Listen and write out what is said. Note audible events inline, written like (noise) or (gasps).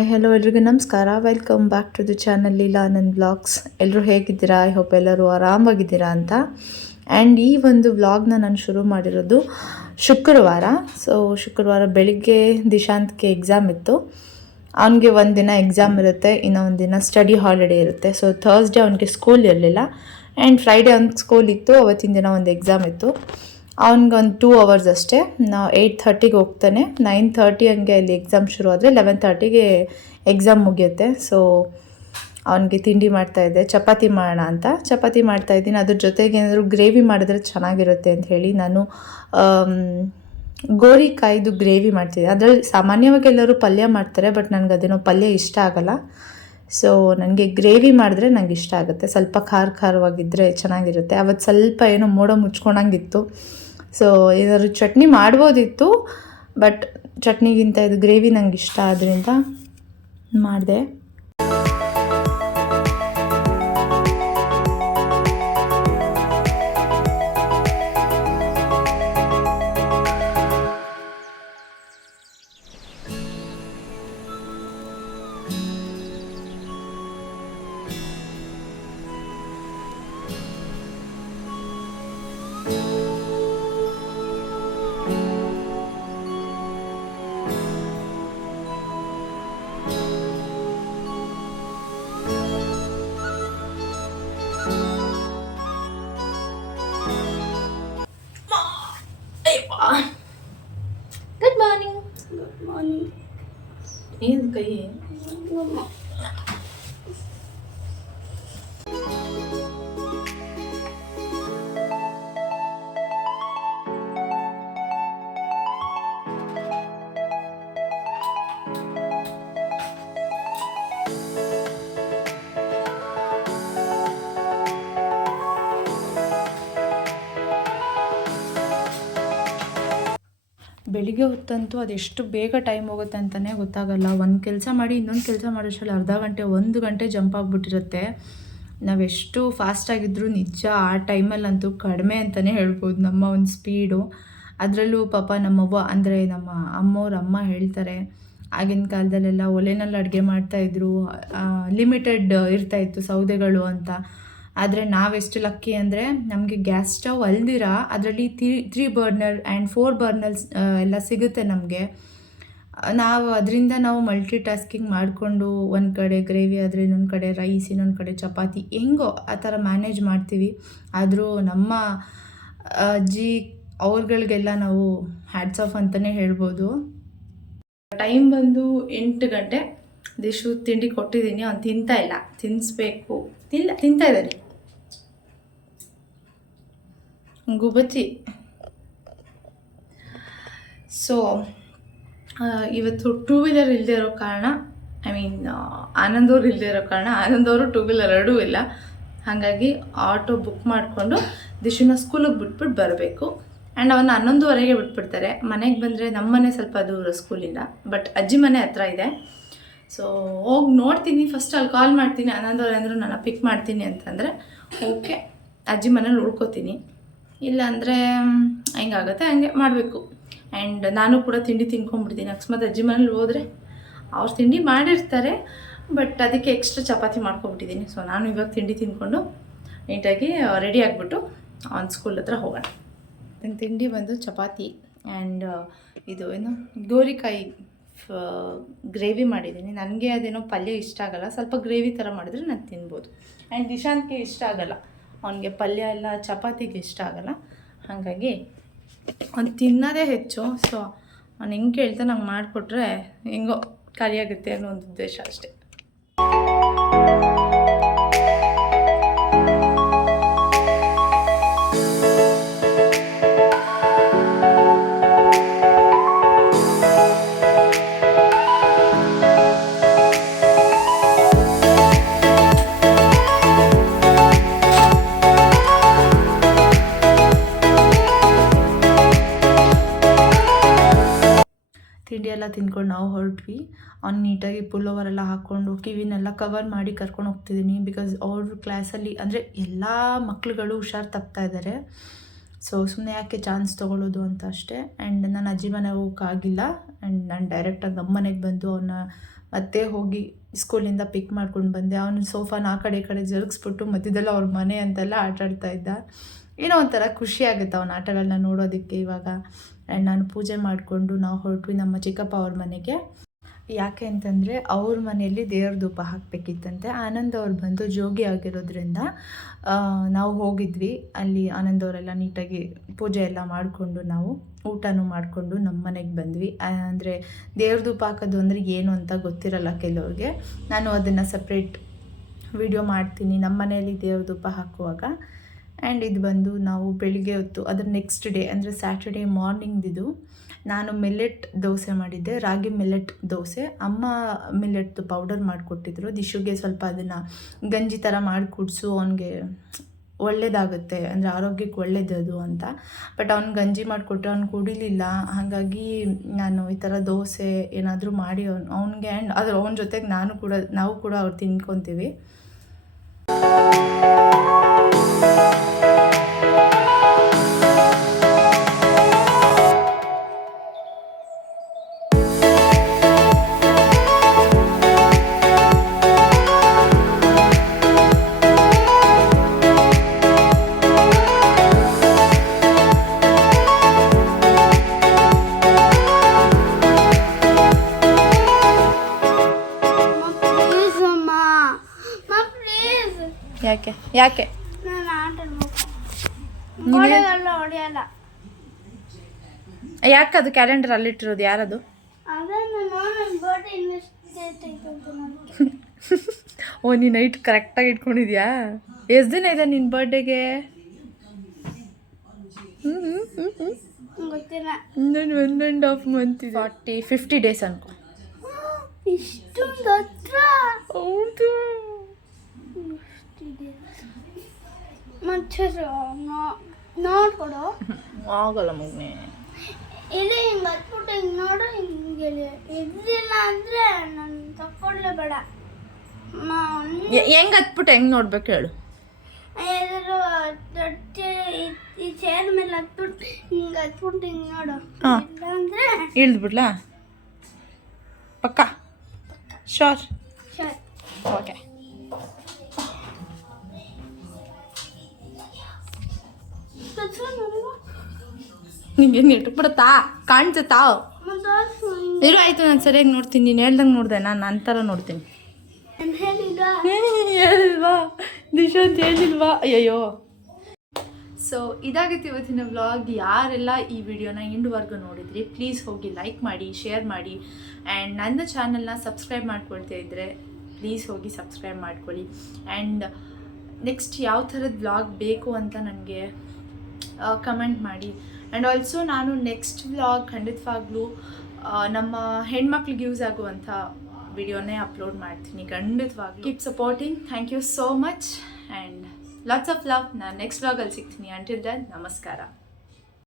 Hi hello ಎಲ್ರಿಗೂ ನಮಸ್ಕಾರ. Welcome back to the channel Leela ನನ್ನ ಬ್ಲಾಗ್ಸ್ ಎಲ್ಲರೂ ಹೇಗಿದ್ದೀರಾ? ಐ ಹೋಪ್ ಎಲ್ಲರೂ ಆರಾಮಾಗಿದ್ದೀರಾ ಅಂತ. ಆ್ಯಂಡ್ ಈ ಒಂದು ವ್ಲಾಗ್ನ ನಾನು ಶುರು ಮಾಡಿರೋದು ಶುಕ್ರವಾರ. ಸೊ ಶುಕ್ರವಾರ ಬೆಳಿಗ್ಗೆ ದಿಶಾಂತ್ಗೆ ಎಕ್ಸಾಮ್ ಇತ್ತು. ಅವನಿಗೆ ಒಂದು ದಿನ ಎಕ್ಸಾಮ್ ಇರುತ್ತೆ ಇನ್ನೂ ಒಂದು ದಿನ ಸ್ಟಡಿ ಹಾಲಿಡೇ ಇರುತ್ತೆ. ಸೊ ಥರ್ಸ್ಡೇ ಅವನಿಗೆ ಸ್ಕೂಲ್ ಇರಲಿಲ್ಲ. ಆ್ಯಂಡ್ ಫ್ರೈಡೇ ಅವ್ನಿಗೆ ಸ್ಕೂಲ್ ಇತ್ತು, ಅವತ್ತಿನ ದಿನ ಒಂದು ಎಕ್ಸಾಮ್ ಇತ್ತು. ಅವ್ನಿಗೊಂದು ಟೂ ಅವರ್ಸ್ ಅಷ್ಟೇ. ನಾವು ಏಯ್ಟ್ ಥರ್ಟಿಗೆ ಹೋಗ್ತಾನೆ. ನೈನ್ ಥರ್ಟಿ ಹಂಗೆ ಅಲ್ಲಿ ಎಕ್ಸಾಮ್ ಶುರು ಆದರೆ ಲೆವೆನ್ ಥರ್ಟಿಗೆ ಎಕ್ಸಾಮ್ ಮುಗಿಯುತ್ತೆ. ಸೊ ಅವನಿಗೆ ತಿಂಡಿ ಮಾಡ್ತಾಯಿದ್ದೆ ಚಪಾತಿ ಮಾಡೋಣ ಅಂತ. ಚಪಾತಿ ಮಾಡ್ತಾ ಇದ್ದೀನಿ. ಅದ್ರ ಜೊತೆಗೆ ಏನಾದರೂ ಗ್ರೇವಿ ಮಾಡಿದ್ರೆ ಚೆನ್ನಾಗಿರುತ್ತೆ ಅಂತ ಹೇಳಿ ನಾನು ಗೋರಿಕಾಯ್ದು ಗ್ರೇವಿ ಮಾಡ್ತಿದ್ದೆ. ಅದರಲ್ಲಿ ಸಾಮಾನ್ಯವಾಗಿ ಎಲ್ಲರೂ ಪಲ್ಯ ಮಾಡ್ತಾರೆ, ಬಟ್ ನನಗೆ ಅದೇನೋ ಪಲ್ಯ ಇಷ್ಟ ಆಗಲ್ಲ. ಸೊ ನನಗೆ ಗ್ರೇವಿ ಮಾಡಿದ್ರೆ ನಂಗೆ ಇಷ್ಟ ಆಗುತ್ತೆ. ಸ್ವಲ್ಪ ಖಾರ ಖಾರವಾಗಿದ್ದರೆ ಚೆನ್ನಾಗಿರುತ್ತೆ. ಅವತ್ತು ಸ್ವಲ್ಪ ಏನೋ ಮೋಡ ಮುಚ್ಕೊಂಡಂಗಿತ್ತು. ಸೊ ಏನಾದ್ರು ಚಟ್ನಿ ಮಾಡ್ಬೋದಿತ್ತು ಬಟ್ ಚಟ್ನಿಗಿಂತ ಇದು ಗ್ರೇವಿ ನಂಗೆ ಇಷ್ಟ ಆದ್ದರಿಂದ ಮಾಡಿದೆ. गुड मॉर्निंग नींद कही है ಬೆಳಿಗ್ಗೆ ಹೊತ್ತಂತೂ ಅದೆಷ್ಟು ಬೇಗ ಟೈಮ್ ಹೋಗುತ್ತೆ ಅಂತಲೇ ಗೊತ್ತಾಗಲ್ಲ. ಒಂದು ಕೆಲಸ ಮಾಡಿ, ಇನ್ನೊಂದು ಕೆಲಸ ಮಾಡೋಷ್ಟರಲ್ಲಿ ಅರ್ಧ ಗಂಟೆ, ಒಂದು ಗಂಟೆ ಜಂಪ್ ಆಗಿಬಿಟ್ಟಿರುತ್ತೆ. ನಾವೆಷ್ಟು ಫಾಸ್ಟಾಗಿದ್ದರೂ ನಿಜ ಆ ಟೈಮಲ್ಲಂತೂ ಕಡಿಮೆ ಅಂತಲೇ ಹೇಳ್ಬೋದು ನಮ್ಮ ಒಂದು ಸ್ಪೀಡು ಅದರಲ್ಲೂ ಪಾಪ ನಮ್ಮವ್ವ ಅಂದರೆ ನಮ್ಮ ಅಮ್ಮವ್ರ ಅಮ್ಮ ಹೇಳ್ತಾರೆ, ಆಗಿನ ಕಾಲದಲ್ಲೆಲ್ಲ ಒಲೆನಲ್ಲಿ ಅಡುಗೆ ಮಾಡ್ತಾಯಿದ್ರು ಲಿಮಿಟೆಡ್ ಇರ್ತಾಯಿತ್ತು ಸೌದೆಗಳು ಅಂತ. ಆದರೆ ನಾವೆಷ್ಟು ಲಕ್ಕಿ ಅಂದರೆ ನಮಗೆ ಗ್ಯಾಸ್ ಸ್ಟವ್ ಅಲ್ದಿರ ಅದರಲ್ಲಿ three three burner and four burners ಎಲ್ಲ ಸಿಗುತ್ತೆ ನಮಗೆ. ನಾವು ಅದರಿಂದ ನಾವು ಮಲ್ಟಿ ಟಾಸ್ಕಿಂಗ್ ಮಾಡಿಕೊಂಡು ಒಂದು ಕಡೆ ಗ್ರೇವಿ ಆದರೆ ಇನ್ನೊಂದು ಕಡೆ ರೈಸ್ ಇನ್ನೊಂದು ಕಡೆ ಚಪಾತಿ, ಹೆಂಗೋ ಆ ಥರ ಮ್ಯಾನೇಜ್ ಮಾಡ್ತೀವಿ. ಆದರೂ ನಮ್ಮ ಅಜ್ಜಿ ಅವ್ರಗಳಿಗೆಲ್ಲ ನಾವು ಹ್ಯಾಟ್ಸ್ ಆಫ್ ಅಂತಲೇ ಹೇಳ್ಬೋದು. ಟೈಮ್ ಬಂದು ಎಂಟು ಗಂಟೆ. ದಿಶು ತಿಂಡಿ ಕೊಟ್ಟಿದ್ದೀನಿ ಅವ್ನು ತಿಂತಾ ಇಲ್ಲ. ತಿನ್ನಿಸ್ಬೇಕು ತಿಲ್ಲ ತಿಂತಾ ಗುಬಚ್ಚಿ ಸೊ ಇವತ್ತು ಟೂ ವೀಲರ್ ಇಲ್ಲದೆ ಇರೋ ಕಾರಣ ಐ ಮೀನ್ ಆನಂದ್ ಅವ್ರು ಇಲ್ಲದೆ ಇರೋ ಕಾರಣ ಆನಂದ್ ಅವರು ಟೂ ವೀಲರ್ ಎರಡೂ ಇಲ್ಲ. ಹಾಗಾಗಿ ಆಟೋ ಬುಕ್ ಮಾಡಿಕೊಂಡು ದಿಶುನ ಸ್ಕೂಲಿಗೆ ಬಿಟ್ಬಿಟ್ಟು ಬರಬೇಕು. ಆ್ಯಂಡ್ ಅವನ್ನ ಹನ್ನೊಂದುವರೆಗೆ ಬಿಟ್ಬಿಡ್ತಾರೆ. ಮನೆಗೆ ಬಂದರೆ ನಮ್ಮ ಮನೆ ಸ್ವಲ್ಪ ದೂರ ಸ್ಕೂಲಿಂದ ಬಟ್ ಅಜ್ಜಿ ಮನೆ ಹತ್ರ ಇದೆ. ಸೊ ಹೋಗಿ ನೋಡ್ತೀನಿ. ಫಸ್ಟ್ ಅಲ್ಲಿ ಕಾಲ್ ಮಾಡ್ತೀನಿ. ಹನ್ನೊಂದುವರೆ ಅಂದರು ನಾನು ಪಿಕ್ ಮಾಡ್ತೀನಿ ಅಂತಂದರೆ ಓಕೆ ಅಜ್ಜಿ ಮನೇಲಿ ಉಳ್ಕೊತೀನಿ. ಇಲ್ಲಾಂದರೆ ಹೆಂಗಾಗತ್ತೆ, ಹಂಗೆ ಮಾಡಬೇಕು. ಆ್ಯಂಡ್ ನಾನು ಕೂಡ ತಿಂಡಿ ತಿನ್ಕೊಂಡ್ಬಿಡ್ತೀನಿ ಅಕಸ್ಮಾತ್ ಅಜ್ಜಿ ಮನೇಲಿ ಹೋದರೆ ಅವ್ರು ತಿಂಡಿ ಮಾಡಿರ್ತಾರೆ ಬಟ್ ಅದಕ್ಕೆ ಎಕ್ಸ್ಟ್ರಾ ಚಪಾತಿ ಮಾಡ್ಕೊಂಬಿಟ್ಟಿದ್ದೀನಿ. ಸೊ ನಾನು ಇವಾಗ ತಿಂಡಿ ತಿಂದ್ಕೊಂಡು ನೀಟಾಗಿ ರೆಡಿ ಆಗಿಬಿಟ್ಟು ಆನ್ ಸ್ಕೂಲ್ ಹತ್ರ ಹೋಗೋಣ. ನನ್ನ ತಿಂಡಿ ಬಂದು ಚಪಾತಿ ಆ್ಯಂಡ್ ಇದು ಏನು, ಗೋರಿಕಾಯಿ ಗ್ರೇವಿ ಮಾಡಿದ್ದೀನಿ. ನನಗೆ ಅದೇನೋ ಪಲ್ಯ ಇಷ್ಟ ಆಗಲ್ಲ. ಸ್ವಲ್ಪ ಗ್ರೇವಿ ಥರ ಮಾಡಿದ್ರೆ ನಾನು ತಿನ್ಬೋದು. ಆ್ಯಂಡ್ ನಿಶಾಂತ್ಗೆ ಇಷ್ಟ ಆಗಲ್ಲ. ಅವನಿಗೆ ಪಲ್ಯ ಎಲ್ಲ ಚಪಾತಿಗೆ ಇಷ್ಟ ಆಗಲ್ಲ. ಹಾಗಾಗಿ ಅವ್ನು ತಿನ್ನೋದೇ ಹೆಚ್ಚು. ಸೊ ಅವ್ನು ಹೆಂಗೆ ಕೇಳ್ತಾ ನಂಗೆ ಮಾಡಿಕೊಟ್ರೆ ಹೆಂಗೋ ಖಾಲಿಯಾಗುತ್ತೆ ಅನ್ನೋ ಒಂದು ಉದ್ದೇಶ ಅಷ್ಟೇ. ತಿಂಡಿ ಎಲ್ಲ ತಿಂದ್ಕೊಂಡು ನಾವು ಹೊರಟ್ವಿ. ಅವ್ನು ನೀಟಾಗಿ ಪುಲ್ಲೋವರೆಲ್ಲ ಹಾಕ್ಕೊಂಡು ಕಿವಿನೆಲ್ಲ ಕವರ್ ಮಾಡಿ ಕರ್ಕೊಂಡು ಹೋಗ್ತಿದ್ದೀನಿ ಬಿಕಾಸ್ ಅವ್ರ ಕ್ಲಾಸಲ್ಲಿ ಅಂದರೆ ಎಲ್ಲ ಮಕ್ಳುಗಳು ಹುಷಾರು ತಪ್ತಾ ಇದ್ದಾರೆ ಸೊ ಸುಮ್ಮನೆ ಯಾಕೆ ಚಾನ್ಸ್ ತೊಗೊಳ್ಳೋದು ಅಂತ ಅಷ್ಟೇ. ಆ್ಯಂಡ್ ನನ್ನ ಅಜ್ಜಿ ಮನೆಗೆ ಹೋಗೋಕ್ಕಾಗಿಲ್ಲ ಆ್ಯಂಡ್ ನಾನು ಡೈರೆಕ್ಟಾಗಿ ನಮ್ಮ ಮನೆಗೆ ಬಂದು ಅವನ್ನ ಮತ್ತೆ ಹೋಗಿ ಸ್ಕೂಲಿಂದ ಪಿಕ್ ಮಾಡ್ಕೊಂಡು ಬಂದೆ. ಅವನು ಸೋಫಾನ ಆ ಕಡೆ ಈ ಕಡೆ ಜರುಗಿಸ್ಬಿಟ್ಟು ಮಧ್ಯದಲ್ಲಿ ಅವ್ರ ಮನೆ ಅಂತೆಲ್ಲ ಆಟ ಆಡ್ತಾ ಇದ್ದ. ಏನೋ ಒಂಥರ ಖುಷಿ ಆಗುತ್ತೆ ಅವನ ಆಟಗಳನ್ನ ನೋಡೋದಕ್ಕೆ ಇವಾಗ. ಆ್ಯಂಡ್ ನಾನು ಪೂಜೆ ಮಾಡಿಕೊಂಡು ನಾವು ಹೊರಟ್ವಿ ನಮ್ಮ ಚಿಕ್ಕಪ್ಪ ಅವ್ರ ಮನೆಗೆ. ಯಾಕೆ ಅಂತಂದರೆ ಅವ್ರ ಮನೆಯಲ್ಲಿ ದೇವ್ರ ಧೂಪ ಹಾಕಬೇಕಿತ್ತಂತೆ. ಆನಂದ್ ಅವ್ರು ಬಂದು ಜೋಗಿ ಆಗಿರೋದ್ರಿಂದ ನಾವು ಹೋಗಿದ್ವಿ. ಅಲ್ಲಿ ಆನಂದ್ ಅವರೆಲ್ಲ ನೀಟಾಗಿ ಪೂಜೆ ಎಲ್ಲ ಮಾಡಿಕೊಂಡು ನಾವು ಊಟನೂ ಮಾಡಿಕೊಂಡು ನಮ್ಮ ಮನೆಗೆ ಬಂದ್ವಿ. ಅಂದರೆ ದೇವ್ರ ಧೂಪ ಹಾಕೋದು ಅಂದರೆ ಏನು ಅಂತ ಗೊತ್ತಿರಲ್ಲ ಕೆಲವ್ರಿಗೆ. ನಾನು ಅದನ್ನು ಸಪ್ರೇಟ್ ವಿಡಿಯೋ ಮಾಡ್ತೀನಿ. ನಮ್ಮ ಮನೆಯಲ್ಲಿ ದೇವ್ರ ಧೂಪ ಹಾಕುವಾಗ ಆ್ಯಂಡ್ ಇದು ಬಂದು ನಾವು ಬೆಳಿಗ್ಗೆ ಹೊತ್ತು, ಅದರ ನೆಕ್ಸ್ಟ್ ಡೇ ಅಂದರೆ ಸ್ಯಾಟರ್ಡೇ ಮಾರ್ನಿಂಗ್ದಿದು ನಾನು ಮಿಲ್ಲೆಟ್ ದೋಸೆ ಮಾಡಿದ್ದೆ, ರಾಗಿ ಮಿಲ್ಲೆಟ್ ದೋಸೆ. ಅಮ್ಮ ಮಿಲ್ಲೆಟ್ದು ಪೌಡರ್ ಮಾಡಿಕೊಟ್ಟಿದ್ರು. ದಿಶುಗೆ ಸ್ವಲ್ಪ ಅದನ್ನು ಗಂಜಿ ಥರ ಮಾಡಿ ಕುಡಿಸು, ಅವನಿಗೆ ಒಳ್ಳೇದಾಗುತ್ತೆ, ಅಂದರೆ ಆರೋಗ್ಯಕ್ಕೆ ಒಳ್ಳೇದು ಅದು ಅಂತ. ಬಟ್ ಅವ್ನು ಗಂಜಿ ಮಾಡಿಕೊಟ್ರೆ ಅವ್ನು ಕುಡಿಲಿಲ್ಲ. ಹಾಗಾಗಿ ನಾನು ಈ ಥರ ದೋಸೆ ಏನಾದರೂ ಮಾಡಿ ಅವ್ನು, ಅವ್ನಿಗೆ ಆ್ಯಂಡ್ ಅದ್ರ ಅವನ ಜೊತೆಗೆ ನಾನು ಕೂಡ, ನಾವು ಕೂಡ ಅವ್ರು ತಿನ್ಕೊತೀವಿ. ಯಾಕೆ? ಯಾಕೆ? ಯಾಕೆ ಅದು ಕ್ಯಾಲೆಂಡರ್ ಅಲ್ಲಿಟ್ಟಿರೋದು ಯಾರದು? ಓ ನೀನು ನೈಟ್ ಕರೆಕ್ಟಾಗಿ ಇಟ್ಕೊಂಡಿದ್ಯಾ? ಎಷ್ಟು ದಿನ ಇದೆ ನಿನ್ನ ಬರ್ಡೇಗೆ ಗೊತ್ತಿಲ್ಲ. ಇನ್ನೊಂದು ಒನ್ ಆ್ಯಂಡ್ ಹಾಫ್ ಮಂತ್ ಇದೆ. Forty fifty days ಅನ್ಕೊ. (gasps) ಇಷ್ಟೊಂದು ಹತ್ರ. ಹೌದು. ನೋಡ್ಕೊಡು ಆಗಲ್ಲ ಮಗನೆ ಇಲ್ಲಿ ಹಿಂಗೆ ಹತ್ಬಿಟ್ಟು ಹಿಂಗೆ ನೋಡು ಹಿಂಗೆ ಇದ್ದಿಲ್ಲ ಅಂದರೆ ನಾನು ತಕ್ಕೊಡ್ಲೇಬೇಡ ನಾನು ಹೆಂಗ್ ಹತ್ಬಿಟ್ಟು ಹೆಂಗ್ ನೋಡ್ಬೇಕು ಹೇಳು ಏನಾದ್ರು ದೊಡ್ಡ ಚೇ- ಈ- ಈ ಚೇರ್ ಮೇಲೆ ಹತ್ಬಿಟ್ಟು ಹಿಂಗೆ ಹತ್ಬಿಟ್ಟು ಹಿಂಗೆ ನೋಡು ಹಾ. ಇಲ್ಲಾಂದ್ರೆ ಇಳಿದ್ಬಿಡ್ಲಾ ಪಕ್ಕ ಶೋರ್ ಸರಿ ಓಕೆ ನಿಂಗೆ ನೆಟ್ಟು ಬಿಡುತ್ತಾ ಕಾಣ್ಸುತ್ತಾ? ಇರು, ಆಯ್ತು, ನಾನು ಸರಿಯಾಗಿ ನೋಡ್ತೀನಿ. ನೀನು ಹೇಳ್ದಂಗೆ ನೋಡಿದೆ, ನಾನು ನನ್ನ ಥರ ನೋಡ್ತೀನಿ. ಹೇಳಿಲ್ವಾ ಹೇಳಿಲ್ವಾ ದಿಶಾಂತ್ ಹೇಳಿಲ್ವಾ? ಅಯ್ಯಯ್ಯೋ. ಸೊ ಇದಾಗಿತ್ತು ಇವತ್ತಿನ ವ್ಲಾಗ್ ಯಾರೆಲ್ಲ ಈ ವಿಡಿಯೋನ ಎಂಡ್ವರೆಗೂ ನೋಡಿದ್ರಿ ಪ್ಲೀಸ್ ಹೋಗಿ ಲೈಕ್ ಮಾಡಿ ಶೇರ್ ಮಾಡಿ. ಆ್ಯಂಡ್ ನನ್ನ ಚಾನಲ್ನ ಸಬ್ಸ್ಕ್ರೈಬ್ ಮಾಡ್ಕೊಳ್ತಾ ಇದ್ದರೆ ಪ್ಲೀಸ್ ಹೋಗಿ ಸಬ್ಸ್ಕ್ರೈಬ್ ಮಾಡ್ಕೊಳ್ಳಿ. ಆ್ಯಂಡ್ ನೆಕ್ಸ್ಟ್ ಯಾವ ಥರದ ವ್ಲಾಗ್ ಬೇಕು ಅಂತ ನನಗೆ ಕಮೆಂಟ್ ಮಾಡಿ. ಆ್ಯಂಡ್ ಆಲ್ಸೋ ನಾನು ನೆಕ್ಸ್ಟ್ ವ್ಲಾಗ್ ಖಂಡಿತವಾಗ್ಲೂ ನಮ್ಮ ಹೆಣ್ಮಕ್ಳಿಗೆ ಯೂಸ್ ಆಗುವಂಥ ವಿಡಿಯೋನೇ ಅಪ್ಲೋಡ್ ಮಾಡ್ತೀನಿ ಖಂಡಿತವಾಗ್ಲೂ. Keep supporting thank you so much and lots of love ನಾನು ನೆಕ್ಸ್ಟ್ ವ್ಲಾಗಲ್ಲಿ ಸಿಗ್ತೀನಿ. ಅಂಟಿಲ್ ದನ್ ನಮಸ್ಕಾರ.